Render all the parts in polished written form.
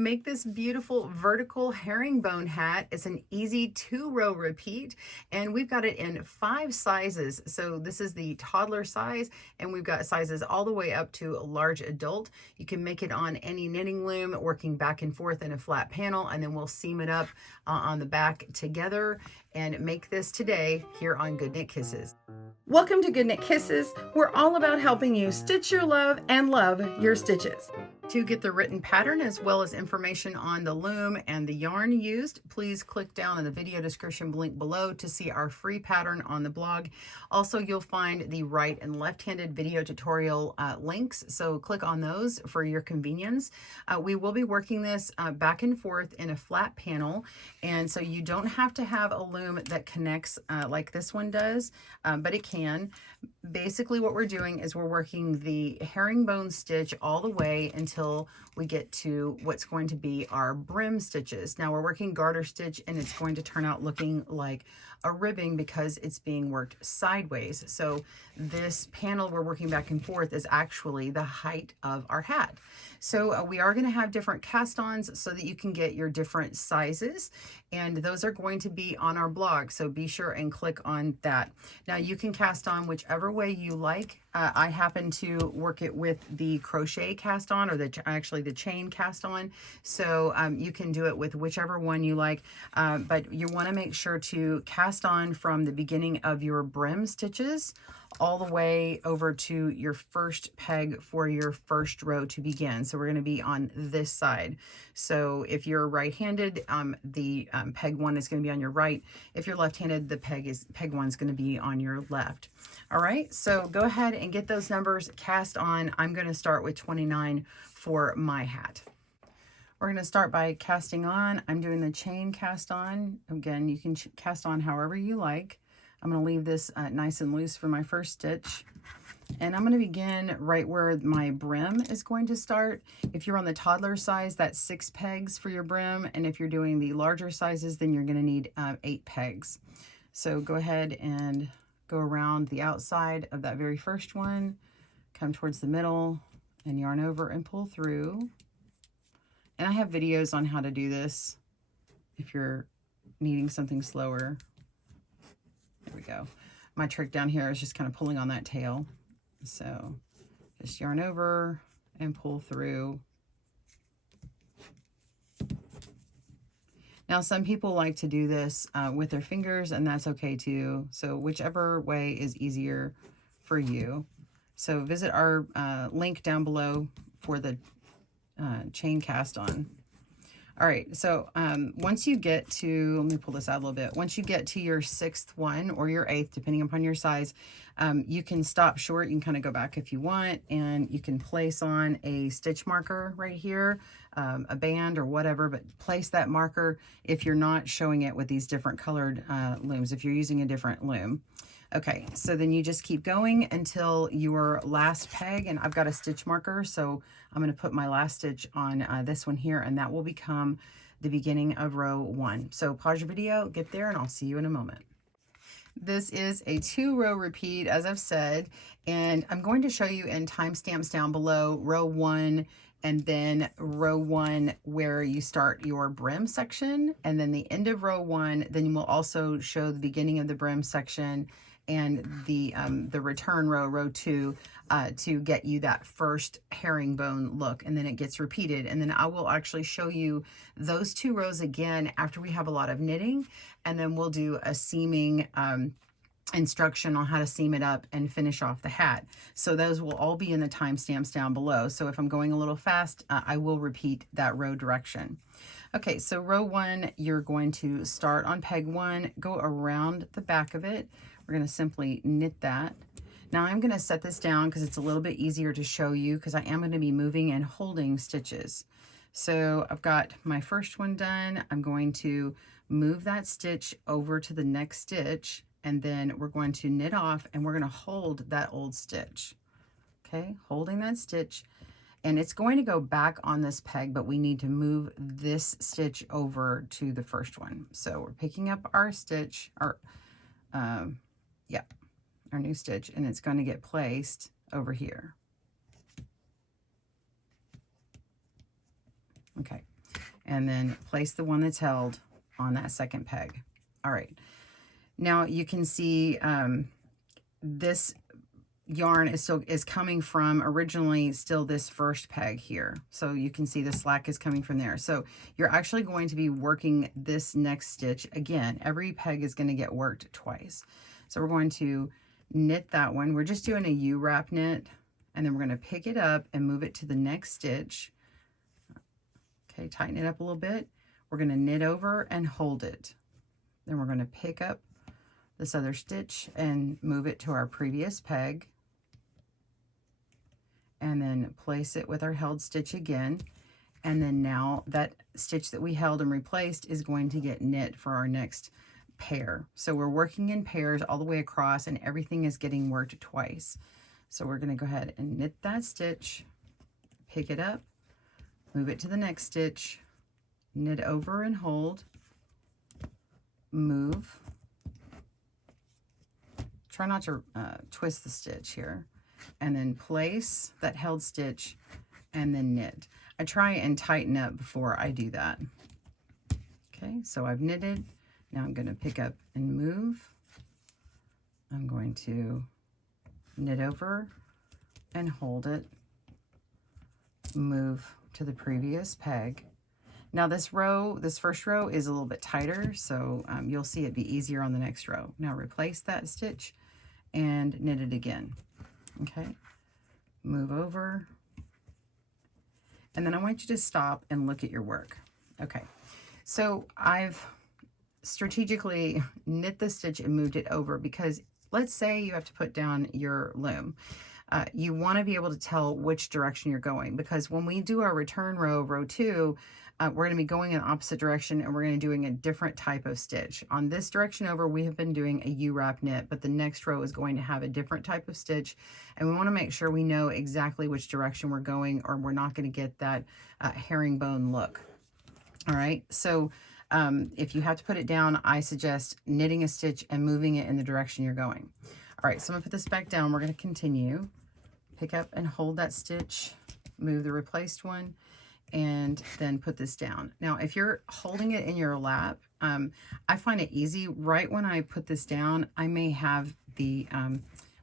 Make this beautiful vertical herringbone hat. It's an easy 2-row repeat, and we've got it in 5 sizes. So this is the toddler size, and we've got sizes all the way up to a large adult. You can make it on any knitting loom, working back and forth in a flat panel, and then we'll seam it up on the back together and make this today here on GoodKnit Kisses. Welcome to GoodKnit Kisses. We're all about helping you stitch your love and love your stitches. To get the written pattern as well as information on the loom and the yarn used, please click down in the video description link below to see our free pattern on the blog. Also, you'll find the right and left-handed video tutorial links, so click on those for your convenience. We will be working this back and forth in a flat panel, and so you don't have to have a loom that connects like this one does, but it can. Basically what we're doing is we're working the herringbone stitch all the way until we get to what's going to be our brim stitches. Now we're working garter stitch, and it's going to turn out looking like a ribbing because it's being worked sideways. So this panel we're working back and forth is actually the height of our hat. So we are going to have different cast-ons so that you can get your different sizes, and those are going to be on our blog, so be sure and click on that. Now you can cast on whichever way you like. I happen to work it with the crochet cast on, or actually the chain cast on, so you can do it with whichever one you like, but you want to make sure to cast on from the beginning of your brim stitches all the way over to your first peg for your first row to begin. So we're going to be on this side. So if you're right-handed, the peg 1 is going to be on your right. If you're left-handed, the peg 1 is going to be on your left. All right, so go ahead and get those numbers cast on. I'm going to start with 29 for my hat. We're going to start by casting on. I'm doing the chain cast on. Again, you can cast on however you like. I'm going to leave this nice and loose for my first stitch. And I'm going to begin right where my brim is going to start. If you're on the toddler size, that's 6 pegs for your brim. And if you're doing the larger sizes, then you're going to need 8 pegs. So go ahead and go around the outside of that very first one, come towards the middle, and yarn over and pull through. And I have videos on how to do this if you're needing something slower. There we go. My trick down here is just kind of pulling on that tail. So just yarn over and pull through. Now, some people like to do this with their fingers, and that's okay too. So whichever way is easier for you. So visit our link down below for the chain cast on. All right, so once you get to, let me pull this out a little bit. Once you get to your 6th one or your 8th, depending upon your size, you can stop short. You can kind of go back if you want, and you can place on a stitch marker right here, a band or whatever, but place that marker if you're not showing it with these different colored looms, if you're using a different loom. Okay, so then you just keep going until your last peg, and I've got a stitch marker, so I'm going to put my last stitch on this one here, and that will become the beginning of row 1. So pause your video, get there, and I'll see you in a moment. This is a 2-row repeat, as I've said, and I'm going to show you in timestamps down below row 1, and then row 1 where you start your brim section, and then the end of row 1. Then we'll also show the beginning of the brim section and the return row, row 2, to get you that first herringbone look, and then it gets repeated. And then I will actually show you those 2 rows again after we have a lot of knitting, and then we'll do a seaming instruction on how to seam it up and finish off the hat. So those will all be in the timestamps down below. So if I'm going a little fast, I will repeat that row direction. Okay, so row 1, you're going to start on peg 1, go around the back of it. We're going to simply knit that. Now I'm going to set this down because it's a little bit easier to show you, because I am going to be moving and holding stitches. So I've got my first one done. I'm going to move that stitch over to the next stitch, and then we're going to knit off, and we're going to hold that old stitch. Okay, holding that stitch, and it's going to go back on this peg, but we need to move this stitch over to the first one. So we're picking up our stitch, our new stitch, and it's going to get placed over here. Okay, and then place the one that's held on that second peg. All right, now you can see this yarn is coming from originally still this first peg here. So you can see the slack is coming from there. So you're actually going to be working this next stitch again. Every peg is going to get worked twice. So we're going to knit that one. We're just doing a U-wrap knit, and then we're going to pick it up and move it to the next stitch. Okay, tighten it up a little bit. We're going to knit over and hold it. Then we're going to pick up this other stitch and move it to our previous peg, and then place it with our held stitch again. And then now that stitch that we held and replaced is going to get knit for our next pair. So we're working in pairs all the way across, and everything is getting worked twice. So we're going to go ahead and knit that stitch, pick it up, move it to the next stitch, knit over and hold, move. Try not to twist the stitch here, and then place that held stitch and then knit. I try and tighten up before I do that. Okay, so I've knitted. Now I'm going to pick up and move. I'm going to knit over and hold it, move to the previous peg. Now this first row is a little bit tighter, so you'll see it be easier on the next row. Now replace that stitch and knit it again. Okay, move over, and then I want you to stop and look at your work. Okay, so I've strategically knit the stitch and moved it over because let's say you have to put down your loom. You want to be able to tell which direction you're going, because when we do our return row, row 2, we're going to be going in the opposite direction, and we're going to be doing a different type of stitch. On this direction over, we have been doing a U-wrap knit, but the next row is going to have a different type of stitch, and we want to make sure we know exactly which direction we're going, or we're not going to get that herringbone look. All right, so if you have to put it down, I suggest knitting a stitch and moving it in the direction you're going. All right, so I'm going to put this back down. We're going to continue. Pick up and hold that stitch, move the replaced one, and then put this down. Now, if you're holding it in your lap, I find it easy. Right when I put this down, I may have the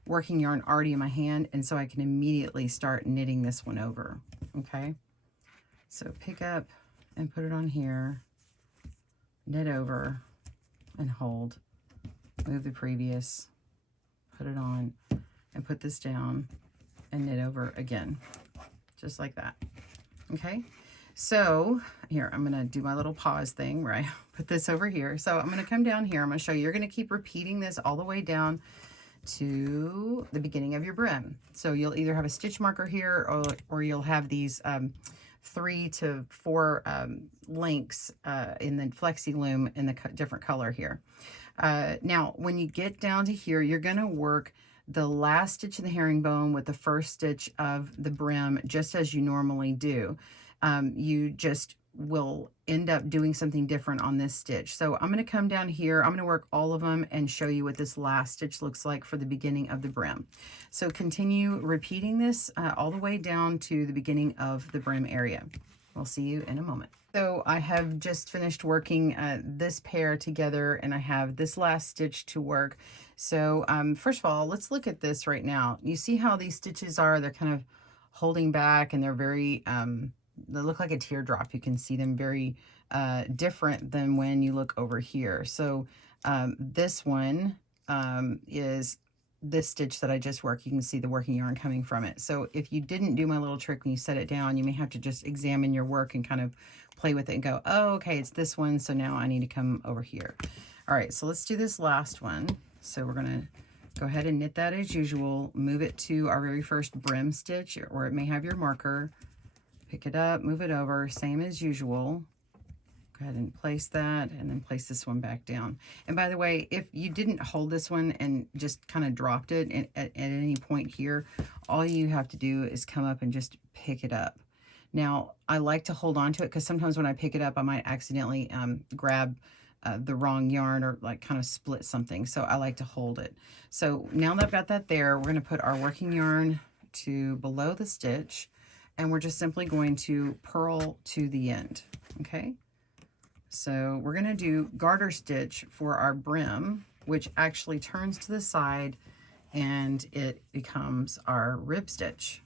working yarn already in my hand, and so I can immediately start knitting this one over, okay? So pick up and put it on here, knit over and hold, move the previous, put it on, and put this down and knit over again, just like that. Okay, so here, I'm gonna do my little pause thing where I put this over here. So I'm gonna come down here, I'm gonna show you, you're gonna keep repeating this all the way down to the beginning of your brim. So you'll either have a stitch marker here, or you'll have these 3 to 4 links in the flexi loom in the different color here. Now, when you get down to here, you're gonna work the last stitch of the herringbone with the first stitch of the brim, just as you normally do. You just will end up doing something different on this stitch. So I'm going to come down here, I'm going to work all of them and show you what this last stitch looks like for the beginning of the brim. So continue repeating this all the way down to the beginning of the brim area. We'll see you in a moment. So I have just finished working this pair together, and I have this last stitch to work. So first of all, let's look at this right now. You see how these stitches are? They're kind of holding back, and they're very, they look like a teardrop. You can see them very different than when you look over here. So this one is this stitch that I just worked. You can see the working yarn coming from it. So if you didn't do my little trick when you set it down, you may have to just examine your work and kind of play with it and go, oh, okay, it's this one, so now I need to come over here. All right, so let's do this last one. So we're gonna go ahead and knit that as usual, move it to our very first brim stitch, or it may have your marker, pick it up, move it over, same as usual. Go ahead and place that, and then place this one back down. And by the way, if you didn't hold this one and just kind of dropped it at any point here, all you have to do is come up and just pick it up. Now, I like to hold on to it because sometimes when I pick it up, I might accidentally grab the wrong yarn or like kind of split something. So I like to hold it. So now that I've got that there, we're going to put our working yarn to below the stitch, and we're just simply going to purl to the end, okay? So we're gonna do garter stitch for our brim, which actually turns to the side and it becomes our rib stitch.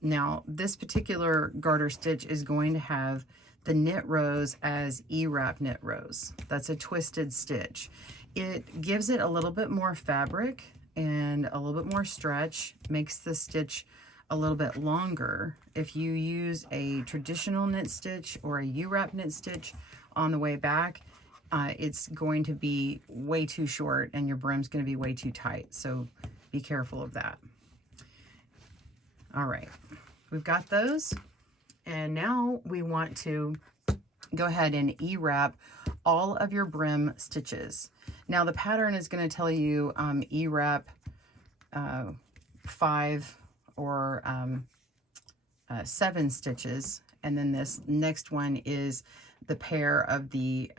Now, this particular garter stitch is going to have the knit rows as E-wrap knit rows. That's a twisted stitch. It gives it a little bit more fabric and a little bit more stretch, makes the stitch a little bit longer. If you use a traditional knit stitch or a U-wrap knit stitch on the way back, it's going to be way too short and your brim's going to be way too tight. So be careful of that. All right, we've got those. And now we want to go ahead and E-wrap all of your brim stitches. Now the pattern is going to tell you E-wrap 5 or 7 stitches. And then this next one is the pair of the,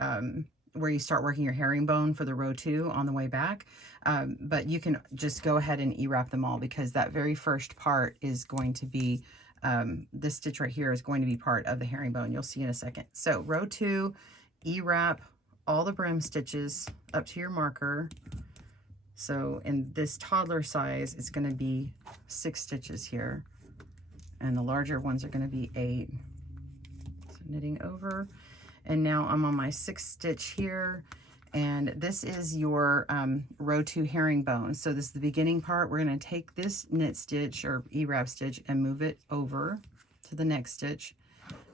where you start working your herringbone for the row 2 on the way back. But you can just go ahead and E-wrap them all because that very first part is going to be, this stitch right here is going to be part of the herringbone. You'll see in a second. So row 2, E-wrap all the brim stitches up to your marker. So in this toddler size, it's going to be 6 stitches here. And the larger ones are going to be 8. So knitting over. And now I'm on my 6th stitch here. And this is your row 2 herringbone. So this is the beginning part. We're going to take this knit stitch or E-wrap stitch and move it over to the next stitch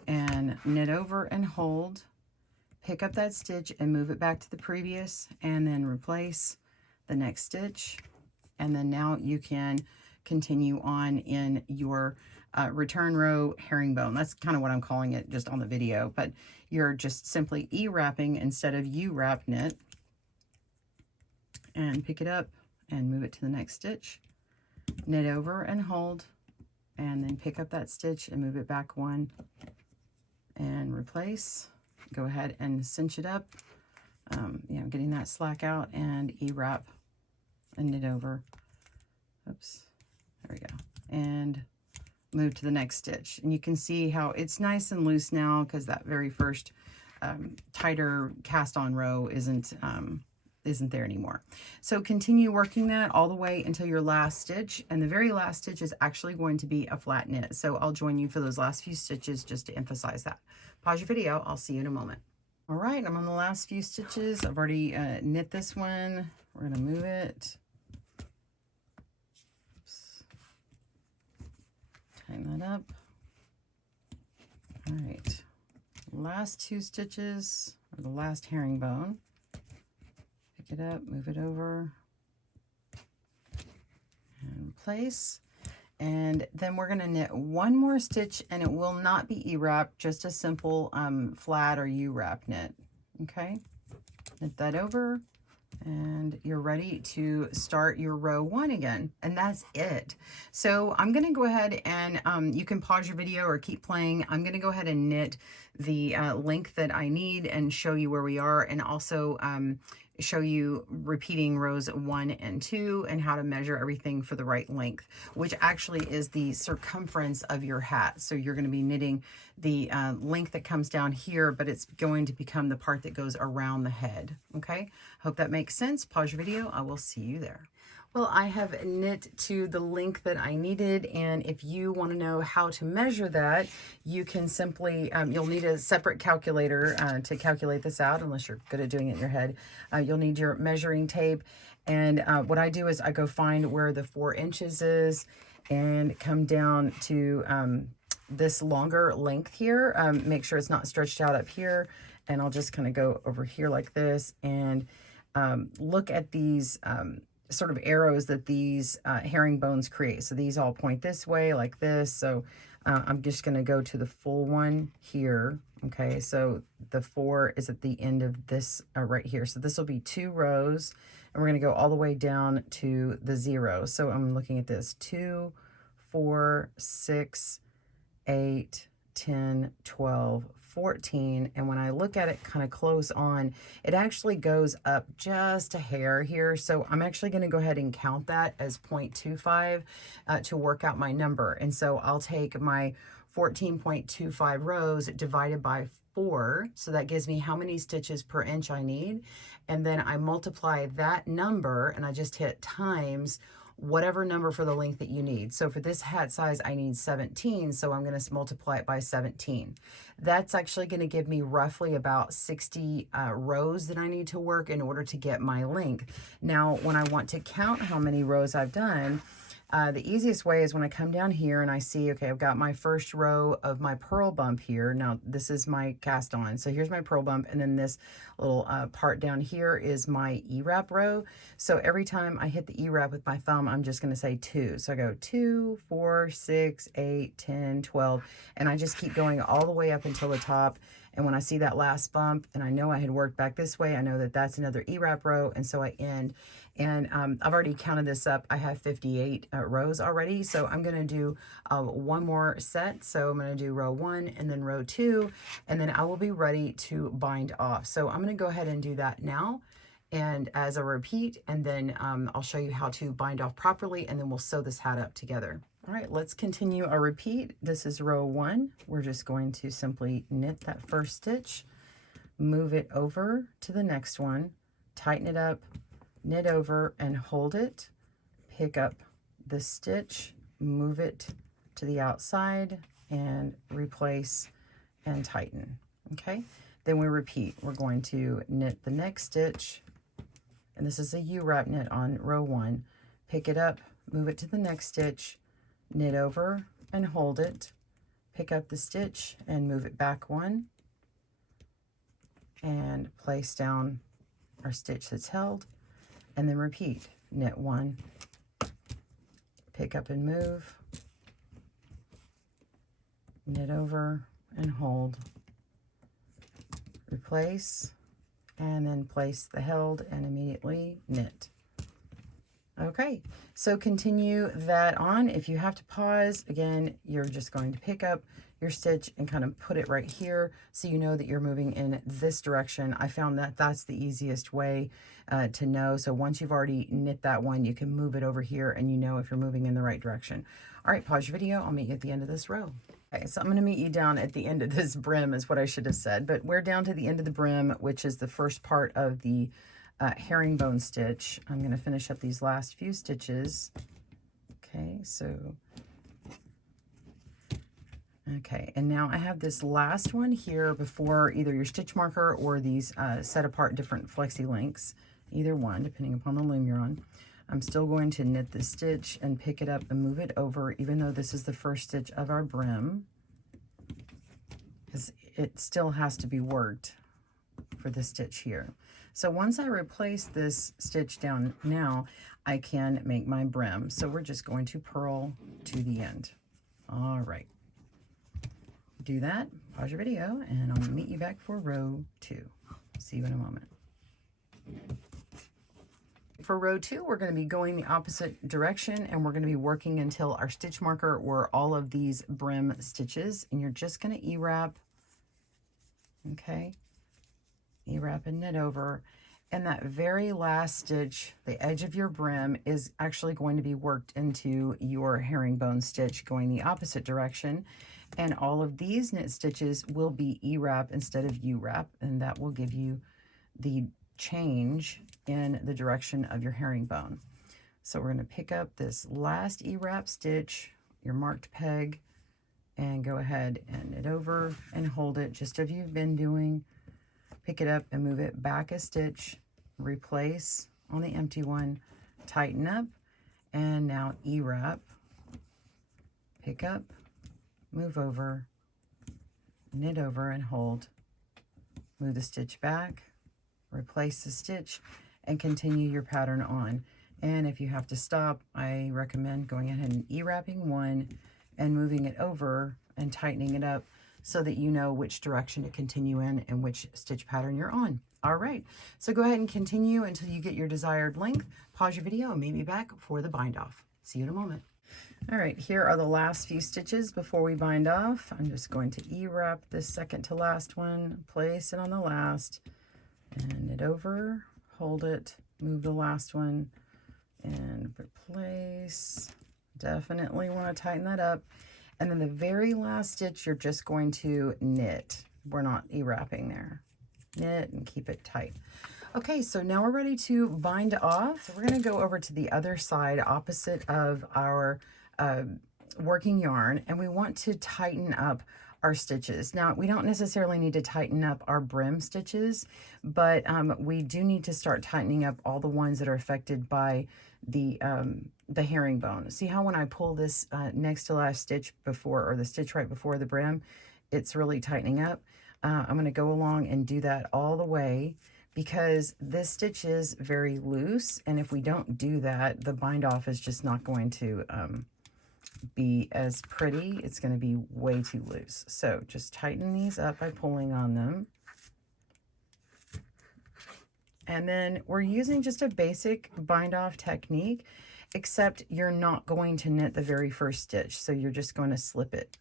and knit over and hold. Pick up that stitch and move it back to the previous and then replace the next stitch. And then now you can continue on in your return row herringbone. That's kind of what I'm calling it just on the video, but you're just simply E-wrapping instead of U-wrap knit, and pick it up and move it to the next stitch, knit over and hold, and then pick up that stitch and move it back 1 and replace. Go ahead and cinch it up, you know, getting that slack out, and E-wrap and knit over. Oops, there we go. And move to the next stitch. And you can see how it's nice and loose now because that very first tighter cast on row isn't there anymore. So continue working that all the way until your last stitch, and the very last stitch is actually going to be a flat knit. So I'll join you for those last few stitches just to emphasize that. Pause your video. I'll see you in a moment. All right, I'm on the last few stitches. I've already knit this one. We're going to move it. Tighten that up. All right, last 2 stitches, or the last herringbone. Pick it up, move it over, and place. And then we're going to knit 1 more stitch, and it will not be E-wrap, just a simple flat or U-wrap knit. Okay, knit that over. And you're ready to start your row 1 again, and that's it. So I'm going to go ahead and you can pause your video or keep playing. I'm going to go ahead and knit the length that I need and show you where we are, and also show you repeating rows 1 and 2 and how to measure everything for the right length, which actually is the circumference of your hat. So you're going to be knitting the length that comes down here, but it's going to become the part that goes around the head. Okay, hope that makes sense. Pause your video. I will see you there. Well, I have knit to the length that I needed, and if you want to know how to measure that, you can simply, you'll need a separate calculator to calculate this out, unless you're good at doing it in your head. You'll need your measuring tape, and what I do is I go find where the 4 inches is and come down to this longer length here. Make sure it's not stretched out up here, and I'll just kind of go over here like this and look at these sort of arrows that these herringbones create. So these all point this way like this. So I'm just going to go to the full one here. Okay, so the 4 is at the end of this right here. So this will be 2 rows, and we're going to go all the way down to the 0. So I'm looking at this: 2, 4, 6, 8, 10, 12, 14, and when I look at it kind of close on, it actually goes up just a hair here. So I'm actually going to go ahead and count that as 0.25 to work out my number. And so I'll take my 14.25 rows divided by 4, so that gives me how many stitches per inch I need, and then I multiply that number and I just hit times whatever number for the length that you need. So for this hat size, I need 17, so I'm going to multiply it by 17. That's actually going to give me roughly about 60 rows that I need to work in order to get my length. Now, when I want to count how many rows I've done, the easiest way is when I come down here and I see, okay, I've got my first row of my purl bump here. Now, this is my cast on. So here's my purl bump, and then this little part down here is my E-wrap row. So every time I hit the E-wrap with my thumb, I'm just going to say 2. So I go 2, 4, 6, 8, 10, 12, and I just keep going all the way up until the top. And when I see that last bump, and I know I had worked back this way, I know that that's another E-wrap row, and so I end. And I've already counted this up. I have 58 rows already, so I'm going to do one more set. So I'm going to do row 1 and then row 2, and then I will be ready to bind off. So I'm going to go ahead and do that now, and as a repeat, and then I'll show you how to bind off properly, and then we'll sew this hat up together. All right, let's continue our repeat. This is row 1. We're just going to simply knit that first stitch, move it over to the next one, tighten it up, knit over and hold it, pick up the stitch, move it to the outside, and replace and tighten. Okay, then we repeat. We're going to knit the next stitch, and this is a U-wrap knit on row 1. Pick it up, move it to the next stitch, knit over and hold it, pick up the stitch and move it back 1, and place down our stitch that's held, and then repeat. Knit 1, pick up and move, knit over and hold, replace, and then place the held and immediately knit. Okay, so continue that on. If you have to pause, again, you're just going to pick up your stitch and kind of put it right here so you know that you're moving in this direction. I found that that's the easiest way to know. So once you've already knit that one, you can move it over here and you know if you're moving in the right direction. All right, pause your video. I'll meet you at the end of this row. Okay, so I'm going to meet you down at the end of this brim is what I should have said, but we're down to the end of the brim, which is the first part of the herringbone stitch. I'm going to finish up these last few stitches. Okay, so okay, and now I have this last one here before either your stitch marker or these set apart different flexi links, either one depending upon the loom you're on. I'm still going to knit the stitch and pick it up and move it over, even though this is the first stitch of our brim, because it still has to be worked for the stitch here. So once I replace this stitch down now, I can make my brim. So we're just going to purl to the end. All right. Do that, pause your video, and I'll meet you back for row 2. See you in a moment. For row 2, we're going to be going the opposite direction, and we're going to be working until our stitch marker were all of these brim stitches, and you're just going to E-wrap, okay? E-wrap and knit over, and that very last stitch, the edge of your brim, is actually going to be worked into your herringbone stitch going the opposite direction, and all of these knit stitches will be E-wrap instead of U-wrap, and that will give you the change in the direction of your herringbone. So we're going to pick up this last E-wrap stitch, your marked peg, and go ahead and knit over and hold it just as you've been doing. Pick it up and move it back a stitch, replace on the empty one, tighten up, and now E-wrap, pick up, move over, knit over and hold, move the stitch back, replace the stitch, and continue your pattern on. And if you have to stop, I recommend going ahead and E-wrapping one and moving it over and tightening it up so that you know which direction to continue in and which stitch pattern you're on. All right, so go ahead and continue until you get your desired length. Pause your video and meet me back for the bind off. See you in a moment. All right, here are the last few stitches before we bind off. I'm just going to E-wrap this second to last one, place it on the last, and knit over, hold it, move the last one, and replace. Definitely want to tighten that up. And then the very last stitch, you're just going to knit. We're not E-wrapping there. Knit and keep it tight. Okay, so now we're ready to bind off. So we're going to go over to the other side, opposite of our working yarn, and we want to tighten up our stitches. Now, we don't necessarily need to tighten up our brim stitches, but we do need to start tightening up all the ones that are affected by the herringbone. See how when I pull this next to last stitch before, or the stitch right before the brim, it's really tightening up. I'm going to go along and do that all the way, because this stitch is very loose, and if we don't do that, the bind off is just not going to be as pretty. It's going to be way too loose. So just tighten these up by pulling on them. And then we're using just a basic bind off technique, except you're not going to knit the very first stitch. So you're just going to slip it.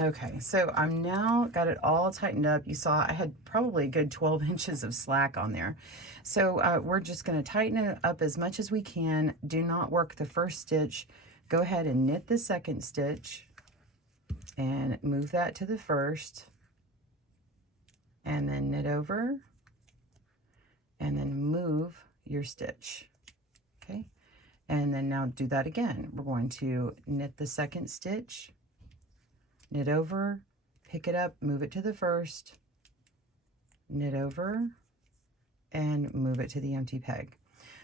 Okay, so I'm now got it all tightened up. You saw I had probably a good 12 inches of slack on there. So we're just going to tighten it up as much as we can. Do not work the first stitch. Go ahead and knit the second stitch and move that to the first, and then knit over, and then move your stitch. Okay, and then now do that again. We're going to knit the second stitch, knit over, pick it up, move it to the first, knit over, and move it to the empty peg.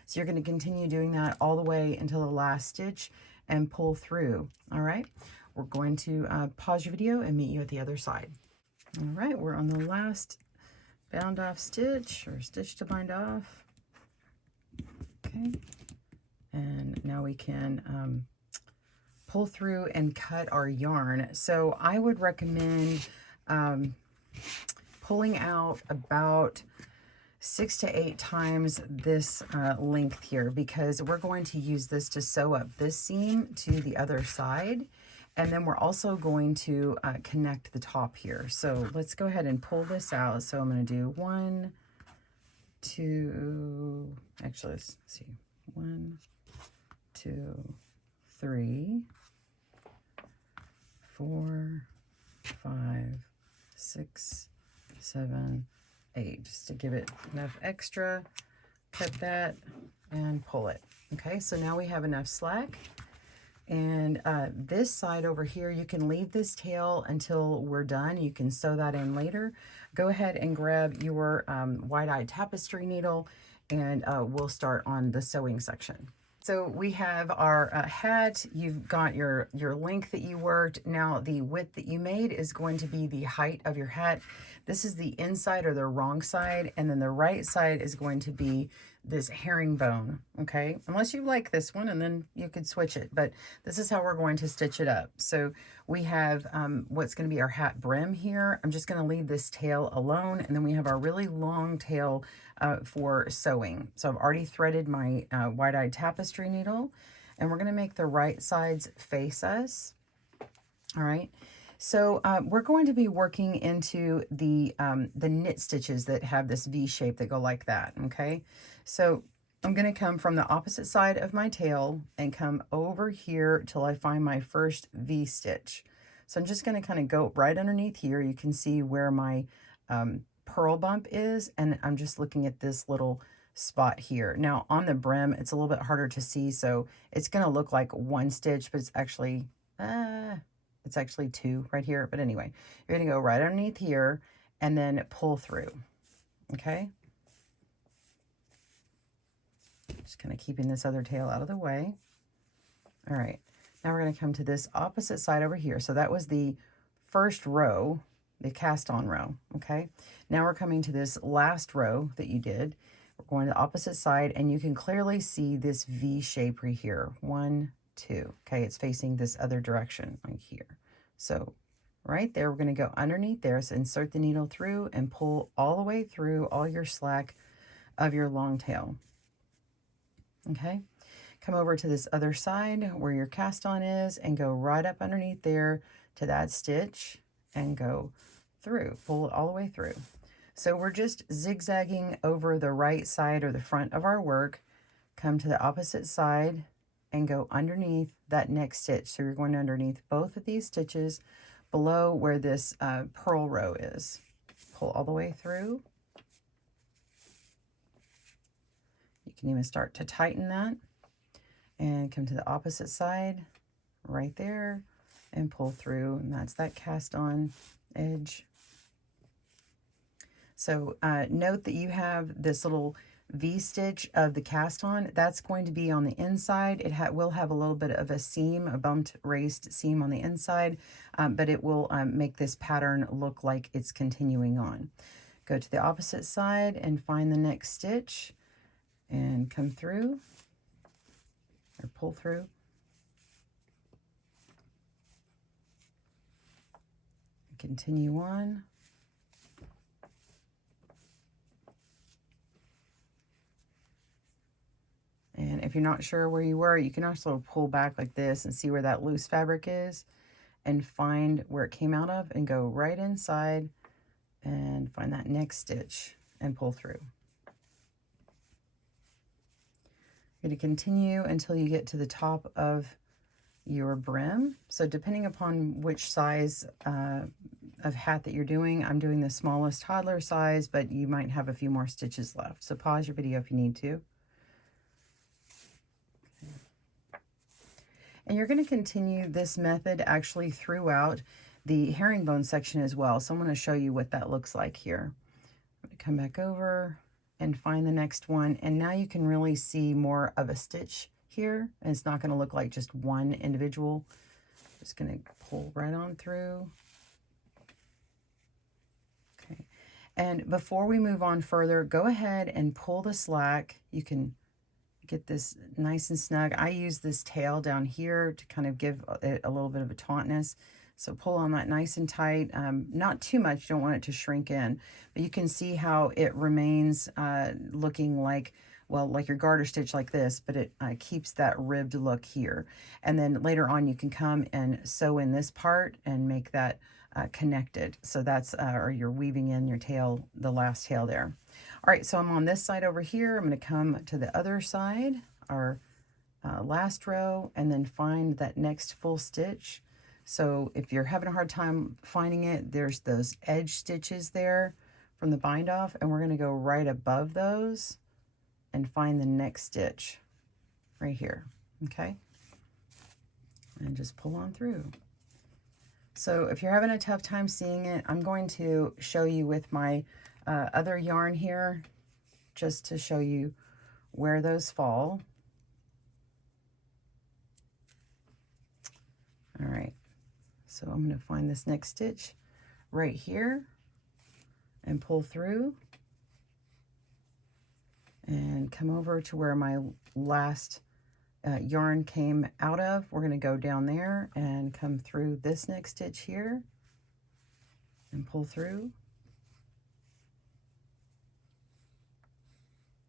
So you're going to continue doing that all the way until the last stitch and pull through. All right, we're going to pause your video and meet you at the other side. All right, we're on the last bound off stitch, or stitch to bind off. Okay, and now we can pull through and cut our yarn. So I would recommend pulling out about 6 to 8 times this length here, because we're going to use this to sew up this seam to the other side, and then we're also going to connect the top here. So let's go ahead and pull this out. So I'm going to do 1, 2, actually let's see, 1, 2, 3, 4, 5, 6, 7, 8, just to give it enough extra. Cut that and pull it. Okay, so now we have enough slack. And this side over here, you can leave this tail until we're done. You can sew that in later. Go ahead and grab your wide-eyed tapestry needle, and we'll start on the sewing section. So we have our hat. You've got your length that you worked. Now the width that you made is going to be the height of your hat. This is the inside, or the wrong side, and then the right side is going to be this herringbone, okay? Unless you like this one, and then you could switch it, but this is how we're going to stitch it up. So we have what's going to be our hat brim here. I'm just going to leave this tail alone, and then we have our really long tail for sewing. So I've already threaded my wide-eyed tapestry needle, and we're going to make the right sides face us. All right. So we're going to be working into the knit stitches that have this V shape that go like that, okay? So I'm going to come from the opposite side of my tail and come over here till I find my first V stitch. So I'm just going to kind of go right underneath here. You can see where my purl bump is, and I'm just looking at this little spot here. Now on the brim, it's a little bit harder to see, so it's going to look like 1 stitch, but it's actually 2 right here. But anyway, you're going to go right underneath here and then pull through, okay? Just kind of keeping this other tail out of the way. All right, now we're going to come to this opposite side over here. So that was the first row, the cast on row, okay? Now we're coming to this last row that you did. We're going to the opposite side, and you can clearly see this V shape right here. 1, 2, okay? It's facing this other direction right here. So right there. We're going to go underneath there. So insert the needle through and pull all the way through all your slack of your long tail. Okay, come over to this other side where your cast on is and go right up underneath there to that stitch and go through, pull it all the way through. So we're just zigzagging over the right side or the front of our work. Come to the opposite side and go underneath that next stitch. So you're going underneath both of these stitches below where this purl row is. Pull all the way through. You can even start to tighten that and come to the opposite side right there and pull through, and that's that cast on edge. So note that you have this little V-stitch of the cast on. That's going to be on the inside. It will have a little bit of a seam, a bumped raised seam on the inside, but it will make this pattern look like it's continuing on. Go to the opposite side and find the next stitch and come through or pull through. Continue on. And if you're not sure where you were, you can also pull back like this and see where that loose fabric is and find where it came out of and go right inside and find that next stitch and pull through. You're going to continue until you get to the top of your brim. So depending upon which size of hat that you're doing, I'm doing the smallest toddler size, but you might have a few more stitches left. So pause your video if you need to. And you're going to continue this method actually throughout the herringbone section as well. So I'm going to show you what that looks like here. I'm going to come back over and find the next one. And now you can really see more of a stitch here. And it's not going to look like just one individual. Just going to pull right on through. Okay. And before we move on further, go ahead and pull the slack. You can get this nice and snug. I use this tail down here to kind of give it a little bit of a tautness. So pull on that nice and tight, not too much, you don't want it to shrink in, but you can see how it remains looking like, well, like your garter stitch like this, but it keeps that ribbed look here. And then later on you can come and sew in this part and make that connected. So that's, or you're weaving in your tail, the last tail there. All right, so I'm on this side over here. I'm going to come to the other side, our last row, and then find that next full stitch. So if you're having a hard time finding it, there's those edge stitches there from the bind off, and we're going to go right above those and find the next stitch right here, okay? And just pull on through. So if you're having a tough time seeing it, I'm going to show you with my other yarn here, just to show you where those fall. All right, so I'm going to find this next stitch right here and pull through and come over to where my last yarn came out of. We're going to go down there and come through this next stitch here and pull through.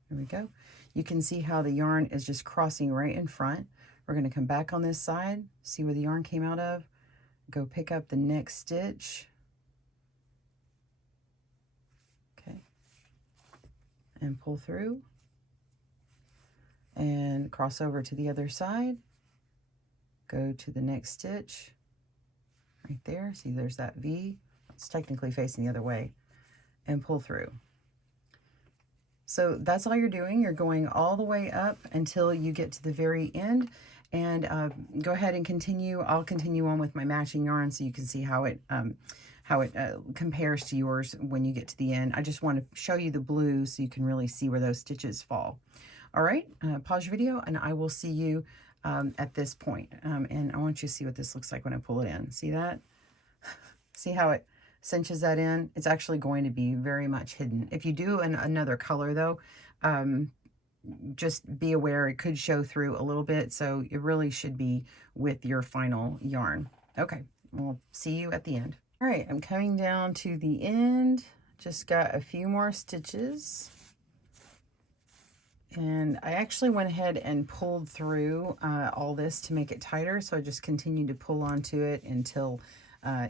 There we go. You can see how the yarn is just crossing right in front. We're going to come back on this side, see where the yarn came out of, go pick up the next stitch. Okay. And pull through. And cross over to the other side. Go to the next stitch right there. See, there's that V. It's technically facing the other way. And pull through. So that's all you're doing. You're going all the way up until you get to the very end. And go ahead and continue. I'll continue on with my matching yarn so you can see how it compares to yours when you get to the end. I just want to show you the blue so you can really see where those stitches fall. All right, pause your video and I will see you at this point. And I want you to see what this looks like when I pull it in. See that? See how it cinches that in? It's actually going to be very much hidden. If you do another color though, just be aware it could show through a little bit. So it really should be with your final yarn. Okay, we'll see you at the end. All right, I'm coming down to the end. Just got a few more stitches. And I actually went ahead and pulled through all this to make it tighter. So I just continued to pull onto it until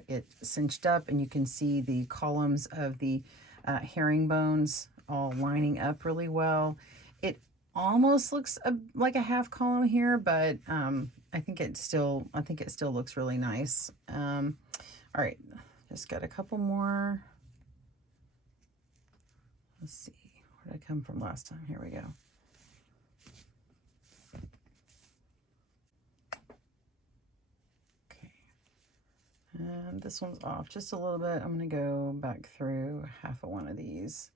it cinched up, and you can see the columns of the herringbones all lining up really well. It almost looks like a half column here, but I think it still looks really nice. All right, just got a couple more. Let's see, where did I come from last time? Here we go. And this one's off just a little bit. I'm going to go back through half of one of these.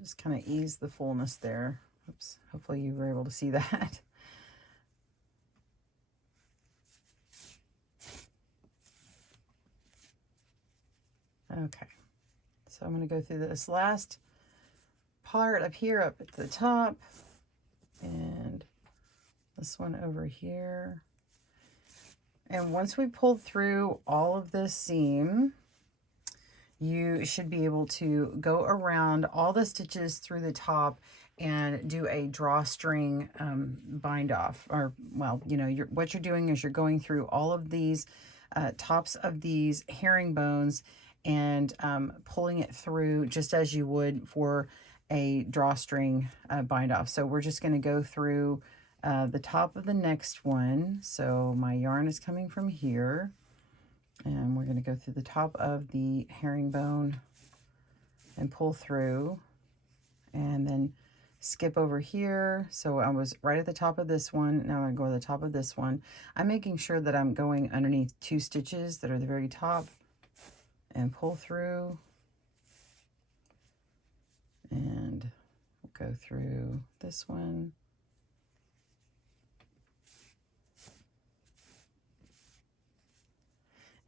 Just kind of ease the fullness there. Oops, hopefully you were able to see that. Okay, so I'm going to go through this last part up here, up at the top, and this one over here. And once we pulled through all of this seam, you should be able to go around all the stitches through the top and do a drawstring bind off. Or, well, you know, what you're doing is you're going through all of these tops of these herringbones and pulling it through just as you would for a drawstring bind off. So we're just going to go through the top of the next one. So my yarn is coming from here, and we're going to go through the top of the herringbone and pull through, and then skip over here. So I was right at the top of this one. Now I'm going to go to the top of this one. I'm making sure that I'm going underneath 2 stitches that are the very top and pull through, and we'll go through this one.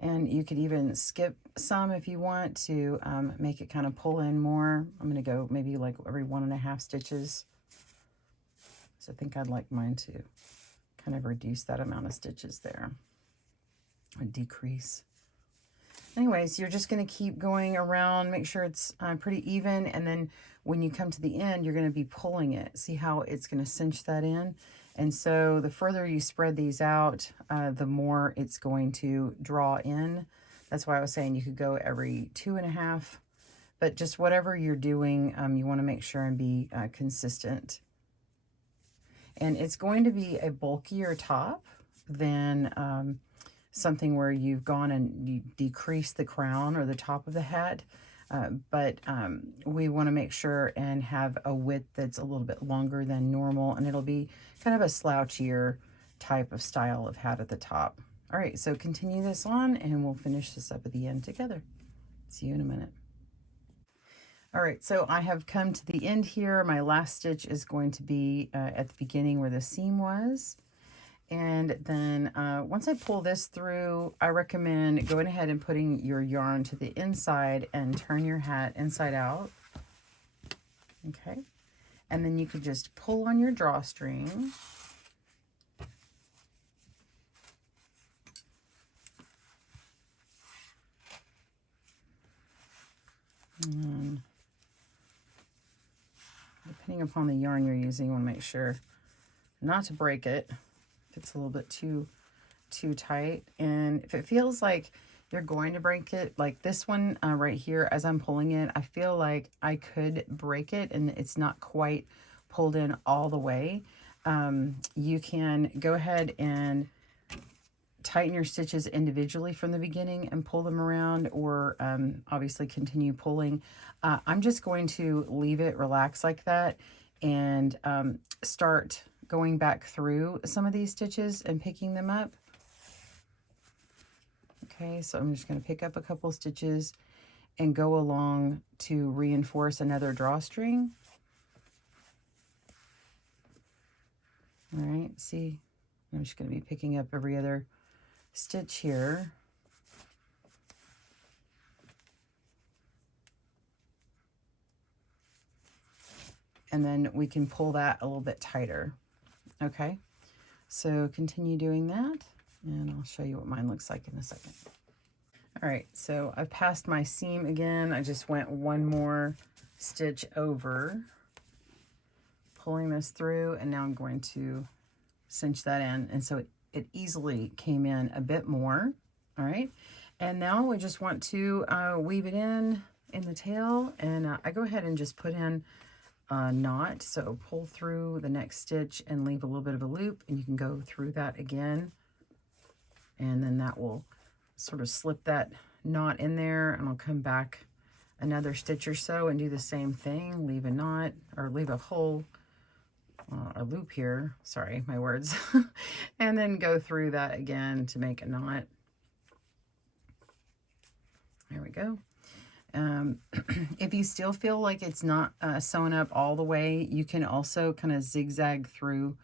And you could even skip some if you want to make it kind of pull in more. I'm going to go maybe like every 1.5 stitches. So I think I'd like mine to kind of reduce that amount of stitches there, or decrease. Anyways, you're just going to keep going around, make sure it's pretty even, and then when you come to the end, you're going to be pulling it. See how it's going to cinch that in? And so the further you spread these out, the more it's going to draw in. That's why I was saying you could go every 2.5, but just whatever you're doing, you want to make sure and be consistent. And it's going to be a bulkier top than something where you've gone and you decrease the crown or the top of the hat. But we want to make sure and have a width that's a little bit longer than normal, and it'll be kind of a slouchier type of style of hat at the top. All right, so continue this on and we'll finish this up at the end together. See you in a minute. All right, so I have come to the end here. My last stitch is going to be at the beginning where the seam was. And then once I pull this through, I recommend going ahead and putting your yarn to the inside and turn your hat inside out. Okay. And then you could just pull on your drawstring. And depending upon the yarn you're using, you want to make sure not to break it if it's a little bit too tight. And if it feels like you're going to break it, like this one right here, as I'm pulling it, I feel like I could break it and it's not quite pulled in all the way. You can go ahead and tighten your stitches individually from the beginning and pull them around, or obviously continue pulling. I'm just going to leave it relax like that and start going back through some of these stitches and picking them up. Okay, so I'm just going to pick up a couple stitches and go along to reinforce another drawstring. All right, see, I'm just going to be picking up every other stitch here. And then we can pull that a little bit tighter. Okay, so continue doing that, and I'll show you what mine looks like in a second. All right, so I've passed my seam again. I just went one more stitch over, pulling this through, and now I'm going to cinch that in. And so it easily came in a bit more. All right, and now we just want to weave it in the tail, and I go ahead and just put in a knot. So pull through the next stitch and leave a little bit of a loop, and you can go through that again, and then that will sort of slip that knot in there, and I'll come back another stitch or so and do the same thing, leave a knot or leave a hole, a loop here, sorry, my words, and then go through that again to make a knot. There we go. If you still feel like it's not sewn up all the way, you can also kind of zigzag through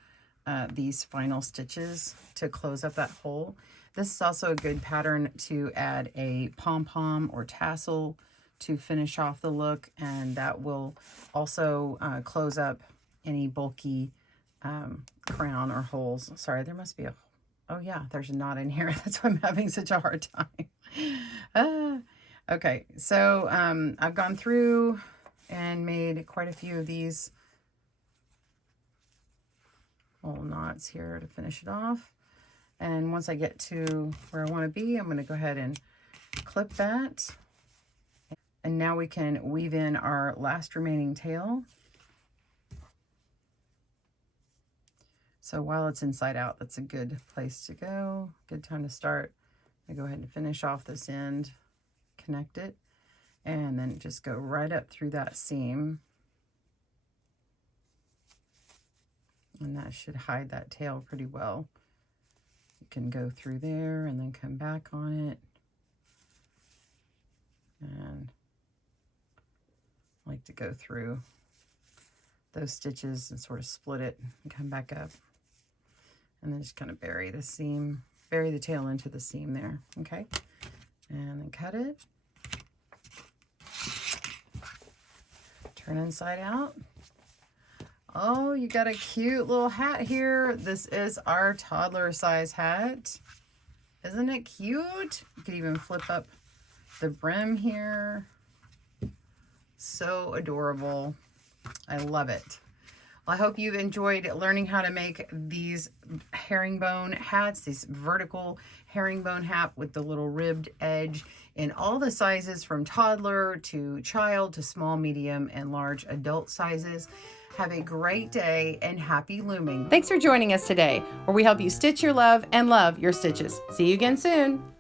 these final stitches to close up that hole. This is also a good pattern to add a pom-pom or tassel to finish off the look, and that will also close up any bulky crown or holes. Sorry, there must be a, oh yeah, there's a knot in here. That's why I'm having such a hard time. Okay, so I've gone through and made quite a few of these little knots here to finish it off. And once I get to where I want to be, I'm going to go ahead and clip that. And now we can weave in our last remaining tail. So while it's inside out, that's a good place to go. Good time to start. I go ahead and finish off this end, connect it, and then just go right up through that seam. And that should hide that tail pretty well. You can go through there and then come back on it. And I like to go through those stitches and sort of split it and come back up. And then just kind of bury the seam, bury the tail into the seam there, okay? And then cut it. Turn inside out. Oh, you got a cute little hat here. This is our toddler size hat. Isn't it cute? You could even flip up the brim here. So adorable. I love it. Well, I hope you've enjoyed learning how to make these herringbone hats, these vertical herringbone hat with the little ribbed edge in all the sizes from toddler to child to small, medium, and large adult sizes. Have a great day and happy looming. Thanks for joining us today, where we help you stitch your love and love your stitches. See you again soon.